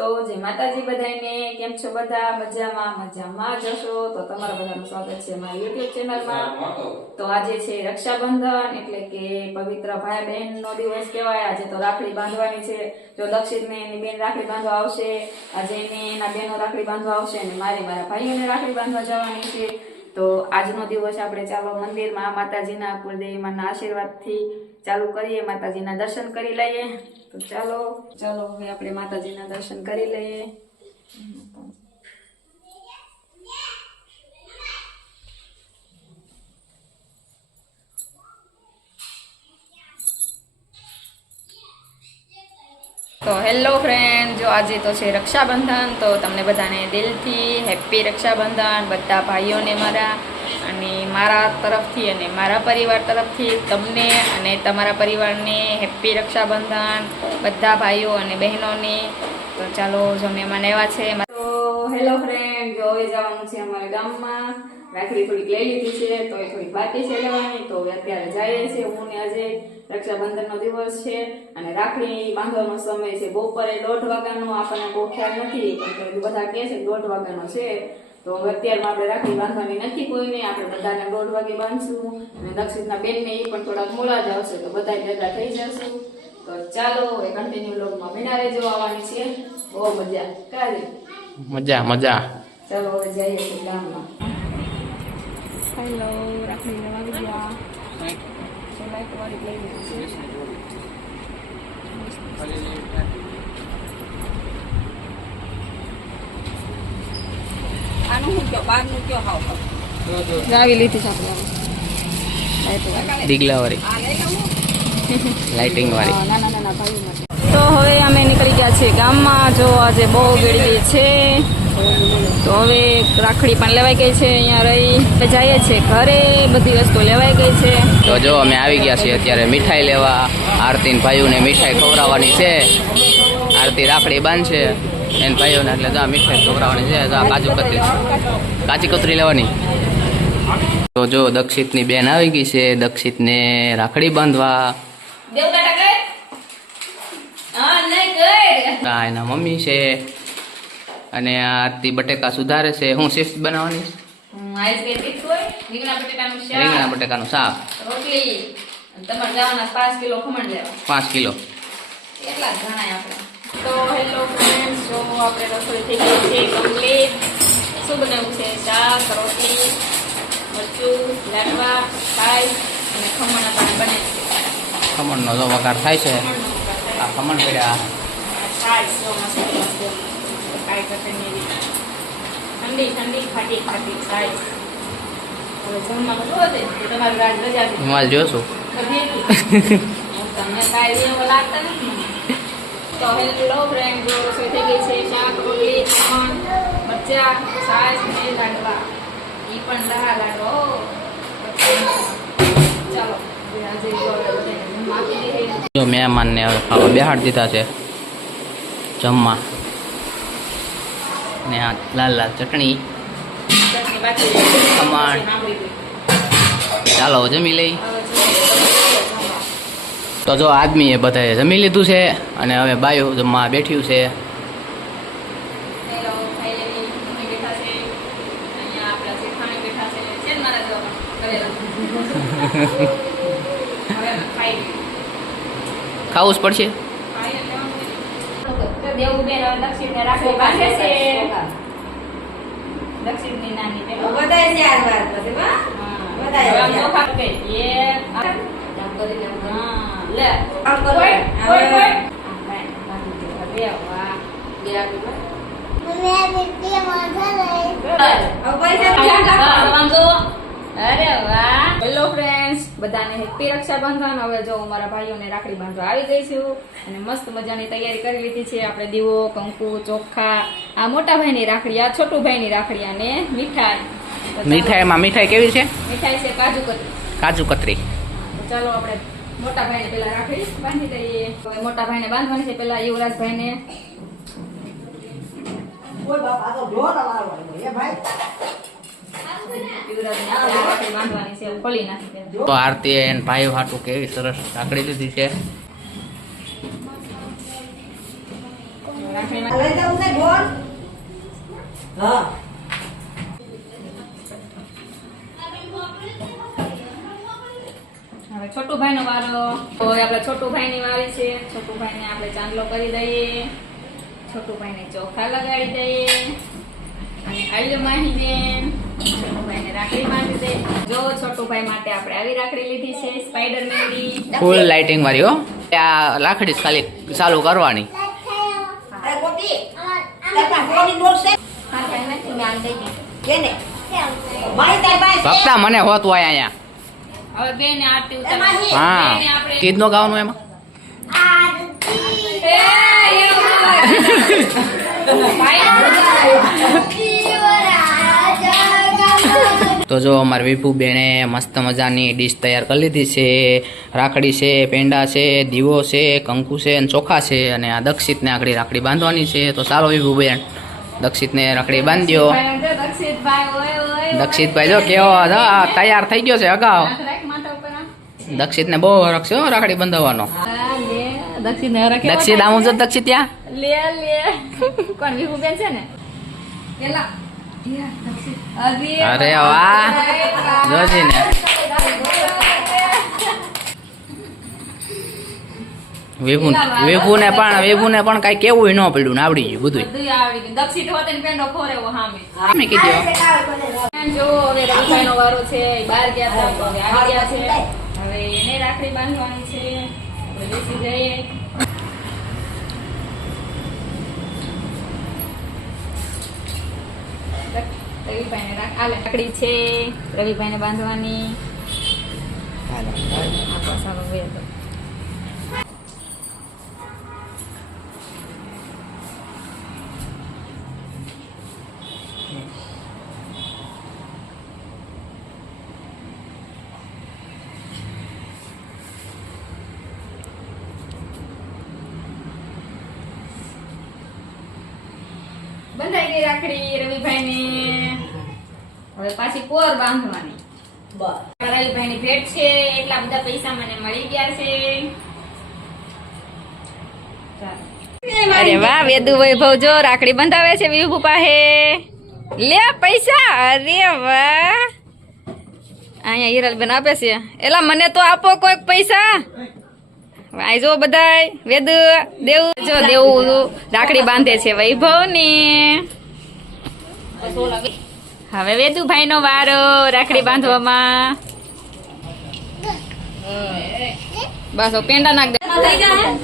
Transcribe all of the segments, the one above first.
તો જય માતાજી બધાને, કેમ છો બધા? મજામાં જશો તો તમારા બધાનું સ્વાગત છે મારી યુટ્યુબ ચેનલમાં. તો આજે છે રક્ષાબંધન, એટલે કે પવિત્ર ભાઈ બહેનનો દિવસ કહેવાય. આજે તો રાખડી બાંધવાની છે. જો દક્ષિણને એની બેન રાખડી બાંધવા આવશે, આજે એને એના બેનો રાખડી બાંધવા આવશે અને મારા ભાઈઓને રાખડી બાંધવા જવાની છે. તો આજનો દિવસ આપણે ચાલો મંદિરમાં માતાજીના કુળદેવીમાંના આશીર્વાદથી ચાલુ કરીએ, માતાજીના દર્શન કરી લઈએ. તો ચાલો હવે આપણે માતાજીના દર્શન કરી લઈએ. તો હેલો ફ્રેન્ડ, જો આજે તો છે રક્ષાબંધન. તો તમને બધાને દિલથી હેપી રક્ષાબંધન, બધા ભાઈઓને મારા અને મારા તરફથી અને મારા પરિવાર તરફથી તમને અને તમારા પરિવારને હેપી રક્ષાબંધન, બધા ભાઈઓ અને બહેનોને. તો ચાલો, જો મહેમાન આવ્યા છે. તો હેલો ફ્રેન્ડ, જો હવે જવાનું છે અમારા ગામમાં. રાખડી થોડીક લઈ લીધી છે, તો એ થોડીક બાકી છે લેવાની. તો અત્યારે જઈએ છીએ. હું ને આજે રક્ષાબંધનનો દિવસ છે અને રાખડી બાંધવાનો સમય છે બપોરે 1:30 વાગ્યાનો. આપણને બહુ ખ્યાલ નથી, પણ બધા કહે છે 1:30 વાગ્યાનો છે. તો અત્યારમાં આપણે રાખડી બાંધવાની નથી કોઈને. આપણે બધાને 1:30 વાગે બાંધશું અને દક્ષિણના બેનને એ પણ થોડાક મોડા જ આવશે, તો બધા ભેગા થઈ જશું. તો ચાલો એ કન્ટિન્યુ લોગમાં બિના રહેજો, આવવાની છે બહુ મજા. કાલે મજા. ચાલો હવે જઈએ છીએ ગામમાં. હેલો, રાખડી લેવા ગયા. આવી લીધી છે દીગલા વાળી લાઇટિંગ વાળી. નાના ભાઈ માટે. તો હવે અમે નીકળી ગયા છીએ ગામમાં. જો આજે બહુ ગળદી છે, તો હવે રાખડી પણ લેવાઈ ગઈ છે. અહીંયા રહી જઈએ છીએ ઘરે, બધી વસ્તુ લેવાઈ ગઈ છે. તો જો અમે આવી ગયા છીએ અત્યારે મીઠાઈ લેવા. આરતી ભાઈઓને મીઠાઈ ખવડાવવાની છે. આરતી રાખડી બાંધશે એને ભાઈઓને, એટલે તો મીઠાઈ ખવડાવવાની છે. તો કાચી કતરી લેવાની. તો જો દક્ષિતની બેન આવી ગઈ છે, દક્ષિતને રાખડી બાંધવા. એના મમ્મી છે અને આરતી બટેકા સુધારે છે. હું શિફ્ટ બનાવવાની? રીંગણા બટેકાનું શાક. 5 કિલો. તો હેલો ફ્રેન્ડ્સ, જો આપણે રસોઈ થઈ ગઈ છે કમ્પ્લીટ. શું બનાવ્યું છે? શાક, રોટલી, મરચું, લાડવા, છાશ અને ખમણ આપણે બને છે. ખમણનો જો વઘાર થાય છે. આ ખમણ પડ્યા. છાશ જો મસ્ત કાઈ ચટણી ઠંડી ખાટી છાશ. હવે જમવાનું શું હશે? તમારી રાત રજા છે. હું જોશું. તમને કાંઈ એવું લાગતા નથી. તો હેલો ફ્રેન્ડ, જો રસોઈ થઈ ગઈ છે. શાક, રોટલી, ખમણ, મરચા, છાશ ને લાડવા. એ પણ લાડવા. ચાલો જો મહેમાનને હવે ખાવા બેહાડ દીધા છે જમવા. ને આ લાલ ચટણી, ખમણ. ચાલો જમી લઈ. તો જો આદમીએ બધાએ જમી લીધું છે અને હવે બાયું જમવા બેઠ્યું છે. ખાવું જ પડશે. દક્ષિણની નાની બેન હેલો ફ્રેન્ડ્સ, બધાને હેપી રક્ષાબંધન. હવે જો અમારા ભાઈઓને રાખડી બાંધવા આવી ગઈ છું અને મસ્ત મજાની તૈયારી કરી લીધી છે. આપણે દીવો, કંકુ, ચોખા, આ મોટા ભાઈની રાખડી, આ છોટું ભાઈની રાખડી અને મીઠાઈ. મીઠાઈ કેવી છે? મીઠાઈ છે કાજુ કતરી. ચાલો આપણે મોટા ભાઈને પેલા રાખડી બાંધી દઈએ. હવે મોટા ભાઈને બાંધવાની છે પેલા યુવરાજભાઈને. તો આરતી એન ભાઈ હાટું કેવી સરસ રાખડી લીધી છે. રાખડી હવે છોટુભાઈ નો વારો. તો હવે આપણે છોટુભાઈ ની વારી છે. છોટુભાઈ ને આપણે ચાંદલો કરી દઈએ. છોટુભાઈ ને ચોખા લગાડી દઈએ અને આલ્યો માહી બેન છોટુભાઈ ને રાખડી બાંધી દે. જો છોટુભાઈ માટે આપણે આવી રાખડી લીધી છે સ્પાઈડરમેન ની. ફૂલ લાઇટિંગ વાળી હો. આ લાકડી ખાલી ચાલુ કરવાની. ભક્તા મને હોત હોય અહીંયા. હવે બેન આરતી ઉતારો. હા બેને આપણે કીધનો ગાવાનું એમાં. તો જો અમારી વિભુ બેને મસ્ત મજાની ડીશ તૈયાર કરી લીધી છે. રાખડી છે, પેંડા છે, દીવો છે, કંકુ છે અને ચોખા છે. અને આ દક્ષિતને આગળ રાખડી બાંધવાની છે. તો ચાલો વિભુ બેન દક્ષિતને રાખડી બાંધ્યો. દક્ષિતભાઈ જો કેવો તૈયાર થઈ ગયો છે અગાઉ. દક્ષિતને બહુ હરખ છે હો રાખડી બંધાવવાનો. દક્ષિત આવું જો દક્ષિત ત્યાં લે કોણ વિભુ બેન છે ને પેલા અરે વાહ જોજી ને વિભુને પણ કઈ કેવું ન પડ્યું ને આવડી ગયું બધું. દક્ષિત હોતે ને પેંડો ખોરેવો હામે મેં કીધું જો હવે રવિભાઈ નો વારો છે. બહાર ગયા હતા તો હવે આવી ગયા છે. હવે એને રાખડી બાંધવાની છે. આપણે બેસી જઈએ. રવિભાઈને રાખડી છે. રવિભાઈને બાંધવાની. ચાલો બે તો બંધાઈ ગઈ રાખડી રવિભાઈ ને. હવે પાછી પોર બાંધવાની. રવિભાઈ ની ભેટ છે. એટલા બધા પૈસા મને મળી ગયા છે. અરે વાહ વેદુ વૈભવ જો રાખડી બંધાવે છે વિભુ પાસે. લે પૈસા. અરે વાહ અહીંયા હિરલબેન આપે છે. એલા મને તો આપો કોઈક પૈસા. આ જો બધાય વેદ દેવ જો દેવું રાખડી બાંધે છે વૈભવ ની. હવે વેદુભાઈ નો વારો રાખડી બાંધવામાં. બસ પેંડા નાખ દે.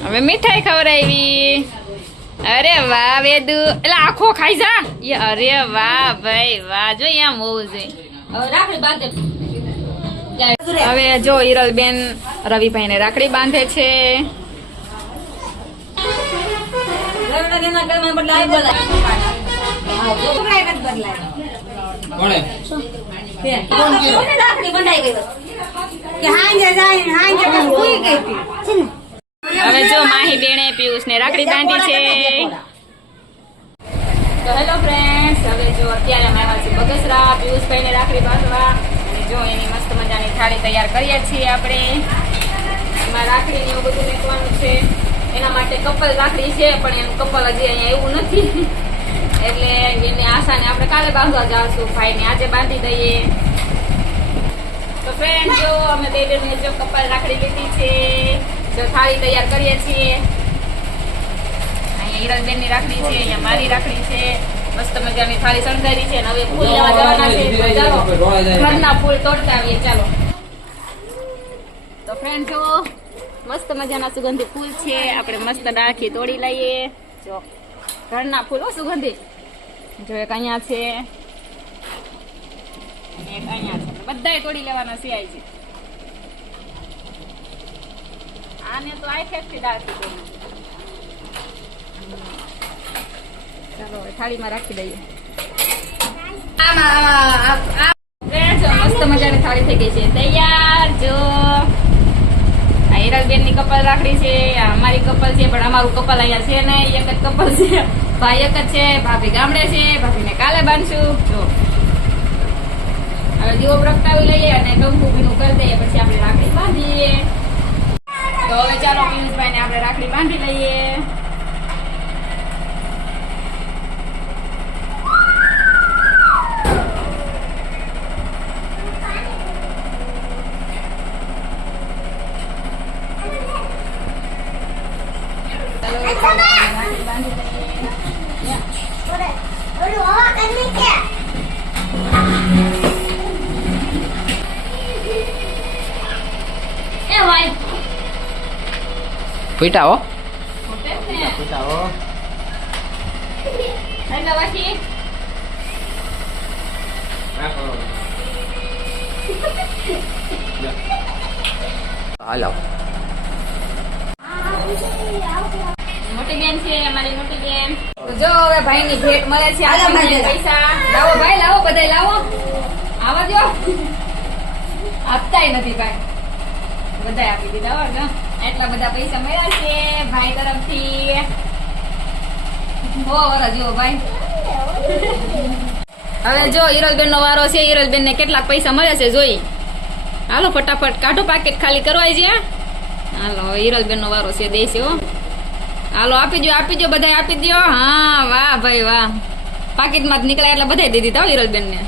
હવે મીઠાઈ ખવડાવી. અરે વાહ વેદુ એટલે આખો ખાઈ જા. અરે વાહ ભાઈ વાહ જો એમ હોવું જોઈએ. હવે રાખડી બાંધે. હવે જો હિરલબેન રવિભાઈ ને રાખડી બાંધે છે. હવે જો માહી બેને પિયુષ ને રાખડી બાંધી છે. તો હેલો ફ્રેન્ડ્સ હવે જો અત્યારે અમે આવ્યા છીએ બગસરા પિયુષભાઈ ને રાખડી બાંધવા. જો એની મસ્ત મજાની થાળી તૈયાર કરીએ છીએ આપણે. એમાં રાખડી ને એવું બધું મૂકવાનું છે. એના માટે કપલ રાખડી છે પણ એનું કપલ હજી અહીંયા એવું નથી. એટલે એની આશાને આપણે કાલે બાંધવા જાશું. ભાઈને આજે બાંધી દઈએ. તો ફ્રેન્ડ જો અમે બે બેને જો કપલ રાખડી લીધી છે. જો થાળી તૈયાર કરીએ છીએ. અહીંયા હિરલબેન ની રાખડી છે. અહીંયા મારી રાખડી છે. મસ્ત મજાની થાળી શણગારી છે. હવે ફૂલ લેવા જવાના છે. ચાલો ઘરના ફૂલ તોડતા આવીએ. ચાલો તો ફ્રેન્ડ જો મસ્ત મજાના સુગંધી ફૂલ છે. આપણે મસ્ત ડાળખી તોડી લઈએ. જો ઘરના ફૂલ સુગંધી. જો એક અહીંયા છે એક અહીંયા છે. બધાય તોડી લેવાના સિવાય છે. આને તો આ ખેંચી ડાળખી તોડી. ચાલો હવે થાળીમાં રાખી દઈએ. મસ્ત મજાની થાળી થઈ ગઈ છે તૈયાર. જો આ હિરલબેન ની કપલ રાખડી છે. આ અમારી કપલ છે પણ અમારું કપલ અહીંયા છે નહીં. એક જ કપલ છે. ભાઈ એક જ છે. ભાભી ગામડે છે. ભાભીને કાલે બાંધશું. જો હવે દીવો પ્રગટાવી લઈએ અને કંકુ ભીનું કરી દઈએ. પછી આપણે રાખડી બાંધીએ. તો હવે ચાલો પિયુષભાઈ ને આપણે રાખડી બાંધી લઈએ. ફૂટા હો ફૂટે જ ને. ફૂટા હો એટલે બાકી હાલો મોટી બેન છે અમારી મોટી બેન. તો જો હવે ભાઈની ભેટ મળે છે આપણને પૈસા. લાવો ભાઈ લાવો, બધાય લાવો, આવા જો. આપતાય નથી ભાઈ, બધાય આપી દીધા હો. જો એટલા બધા પૈસા મળ્યા છે ભાઈ તરફથી. હો વરા જો ભાઈ. હવે જો હિરલબેન નો વારો છે. હિરલબેન ને કેટલાક પૈસા મળ્યા છે જોઈ. હાલો ફટાફટ કાઢો, પાકેટ ખાલી કરવાય છે. હાલો હિરલબેન નો વારો છે, દેશે હો. હાલો આપી દો બધાય આપી દો. હા વાહ ભાઈ વાહ, પાકીટમાં જ નીકળ્યા એટલે બધાય દઈ દીધા હિરલબેન ને.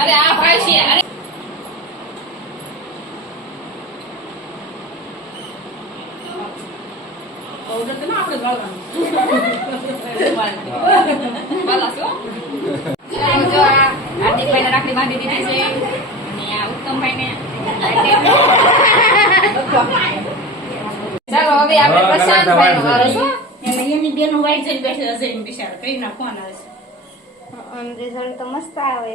અરે આ ભાઈ છે. અરે જો આ હાર્દિકભાઈને રાખડી બાંધી દીધી છે અને આ ઉત્તમભાઈને. ચાલો હવે આપણે પ્રશાંતભાઈનો વારો છે. એની બેનો વાઈટ જઈને બેઠેલા છે, એમ બિચારા કઈ ના ફોન આવે છે. રિઝલ્ટ તો મસ્ત આવે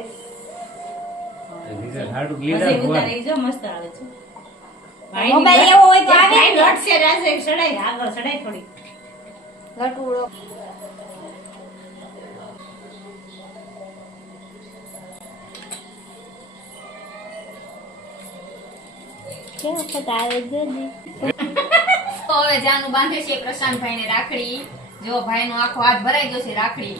હજી ઉતારે ઈ જો મસ્ત આવે છે. મોબાઈલ એવો હોય તો આવે ભાઈ લટ છે રાસે ચડાઈ આગળ ચડાઈ થોડી. લટુડો કેવો ફોટો આવે જોજી. તો હવે જાનું બાંધે છે પ્રશાંતભાઈને રાખડી. જો ભાઈનો આખો હાથ ભરાઈ ગયો છે રાખડી.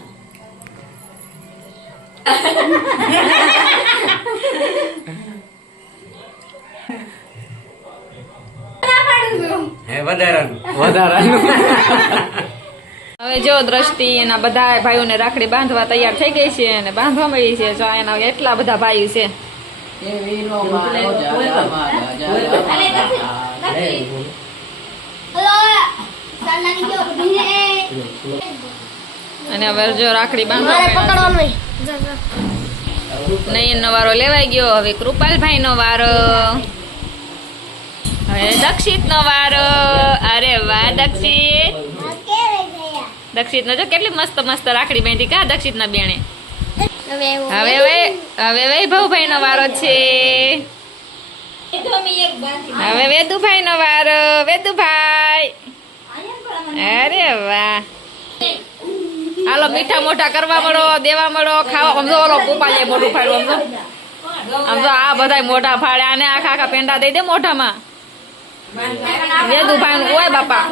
વધારાનું હવે જો દ્રષ્ટિ એના બધા ભાઈઓને રાખડી બાંધવા તૈયાર થઈ ગઈ છે અને બાંધવા મળી છે. જો એના એટલા બધા ભાઈઓ છે. અને હવે જો રાખડી બાંધવા નયન નો વારો લેવાઈ ગયો. હવે કૃપાલભાઈ નો વારો, હવે દક્ષિત નો વારો. અરે વાહ દક્ષિત. દક્ષિત નો જો કેટલી મસ્ત મસ્ત રાખડી બાંધી કા દક્ષિત ના બેને. હવે વૈભવભાઈ નો વારો છે. હવે વેદુભાઈ નો વારો. વેદુભાઈ અરે વાહ. હાલો મીઠા મોઢા કરવા મળો, દેવા મળો, ખાવા. સમજો ઓલો ગોપાલે મોઢું ફાડ્યું. સમજો આ બધા મોઢા ફાડે. આને આખા આખા પેંડા દઈ દે મોઢામાં. વેદુભાઈ નું ઓય બાપા.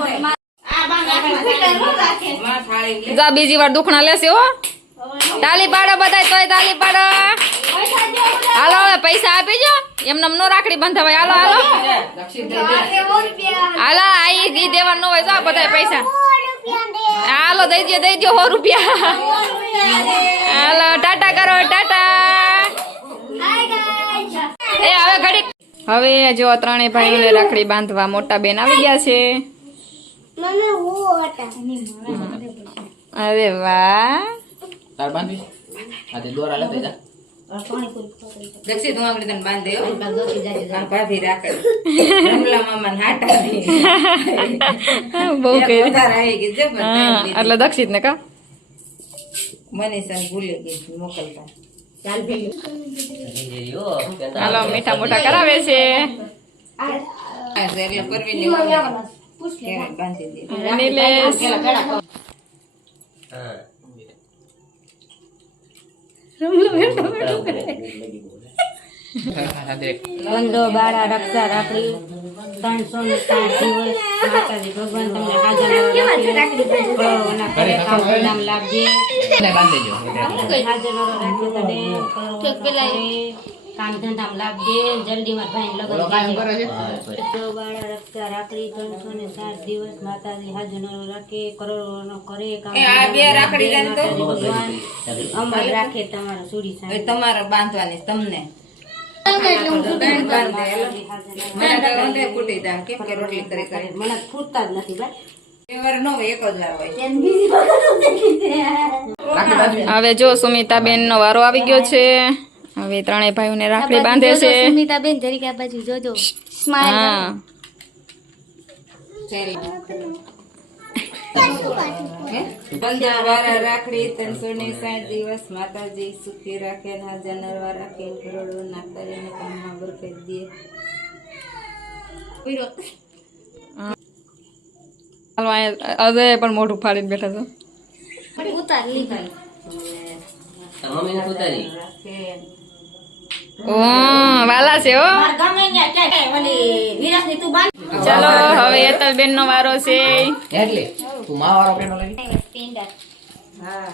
જા બીજી વાર દુખણા લેશે હો. તાલી પાડો બધા, તોય તાલી પાડો. હાલો હવે પૈસા આપી જો. એમને નો રાખડી બંધાવાય. હાલો હાલો હાલો. આ ઈ દેવાનું ન હોય. જો બધા પૈસા હાલો દઈ દો 100 રૂપિયા. હાલો ટાટા કરો, ટાટા. એ હવે ઘડી. હવે જો ત્રણેય ભાઈઓને રાખડી બાંધવા મોટા બેન આવી ગયા છે. અરે વાહ. તાર બાંધવી આજે દોરા લેતા જા. દક્ષિત હું આગળ તને બાંધ દેવો. આમ ભાભી રાખડી રમલા મામા હાટા બહુ કરી. વધારે આવી ગઈ છે પણ એટલે દક્ષિત ને કા મનીષા ભૂલી ગઈ મોકલતા. ચાલ ભેગી હાલો મીઠા મોટા કરાવે છે. એટલે પરવીને બાંધી દે. નિલેશ બંધો બાળા રક્ષા રાખડી 360 દિવસ માતાજી ભગવાન તમને હાજર નામ લાગજે બાંધી દેજો હાજર રાખજો તને કામ ધંધામ લાગજે જલ્દી માં ભાઈ લગન બંધો બાળા રક્ષા રાખડી 360 દિવસ માતાજી હાજર રાખે કરોડો નો કરે કામ ભગવાન અમર રાખે તમારા સુડી સાહેબ તમારે બાંધવાની તમને ફૂટી જાય કેમ કે રોટલી કરી કરી મને ફૂટતા જ નથી ભાઈ બે વાર ન હોય એક જ વાર હોય હવે જો સુમિતાબેન નો વારો આવી ગયો છે. હવે ત્રણેય ભાઈઓને રાખડી બાંધે છે. સુમિતાબેન જરીક આ બાજુ જોજો સ્માઈલ હા બંધા વાળા રાખડી 360 દિવસ માતાજી સુખી રાખે ને હાજર નરવા રાખે કરોડો ના કરે ને કામમાં બરકત દે. હાલો, અહીંયા અજય પણ મોઢું ફાડીને બેઠા છે. ઉતાર લીધા મમ્મીને ઉતારી રાખે ઓ વાલા છે હો. ગમે ત્યાં ક્યાંય ઓલી વિરાસની તું બાંધ ચાલો હવે હેતલબેન નો વારો છે. એટલે તું માવાળો પેનો લઈ પિંડા હા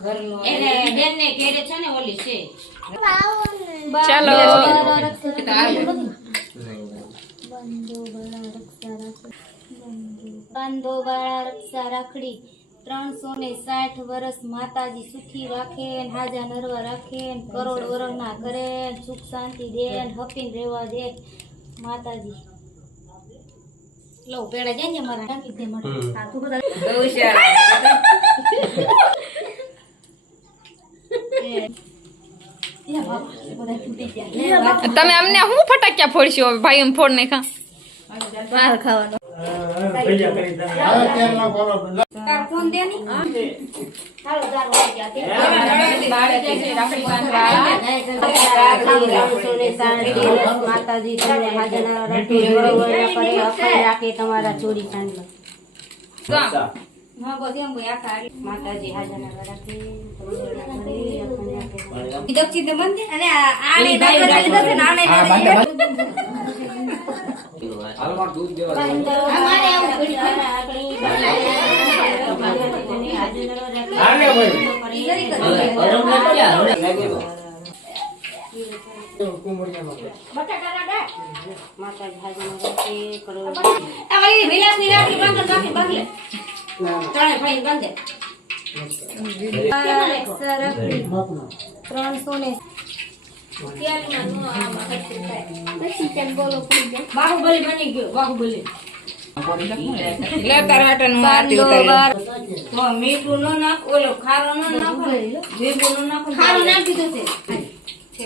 ઘરનું એને બેન ને ઘેરે છે ને ઓલી છે ચાલો બાંધો બાળા રક્ષા રાખડી 360 વર્ષ માતાજી સુખી રાખે ને હાજા નરવા રાખે ને કરોડ વરસ ના કરે ને સુખ શાંતિ દે ને હપીને રહેવા દે માતાજી. લો પેડા જાય ને મારા ટાંકી દે મને આ તું બધા તમે અમને શું ફટાક્યા ફોડશો? હવે ભાઈ ફોડ નહીં ખા. બહાર ખાવાનો તાર ફોન દે ની હાલો દાર વાઈ ગયા તે માતાજી તમને હાજર રાખે બરોબર કરે અખંડ રાખે તમારા ચોરી ચાંદલો માતાજી હાજર રાખે દક્ષિણ બંધ અને આને અમારે આવું માતાજી હાજર રાખે કરોડ વિલાસની રાખી બંધ ત્રણે ભાઈ બંધ 300 પછી તેમ બોલો બાહુબલી બની ગયો બાહુબલી લેતા રાટનું આરતી ઉતારી તો મીઠું નો નાખ ઓલો ખારો નો નાખ લીંબુ નો નાખ ખારું નાખી દીધું છે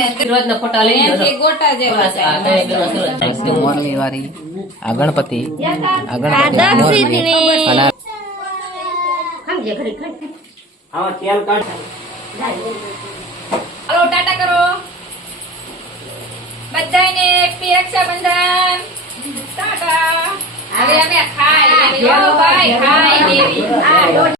એનાથી ગોટા જેવા છે મોરલી વાળી આ ગણપતિ આ આ દક્ષિણની ખાંજે ઘડી ખાંજ હાલો ટાટા કરો બધાને હેપી રક્ષાબંધન. ટાટા. હવે અમે ખાઈ લેવી હો ભાઈ, ખાઈ લેવી.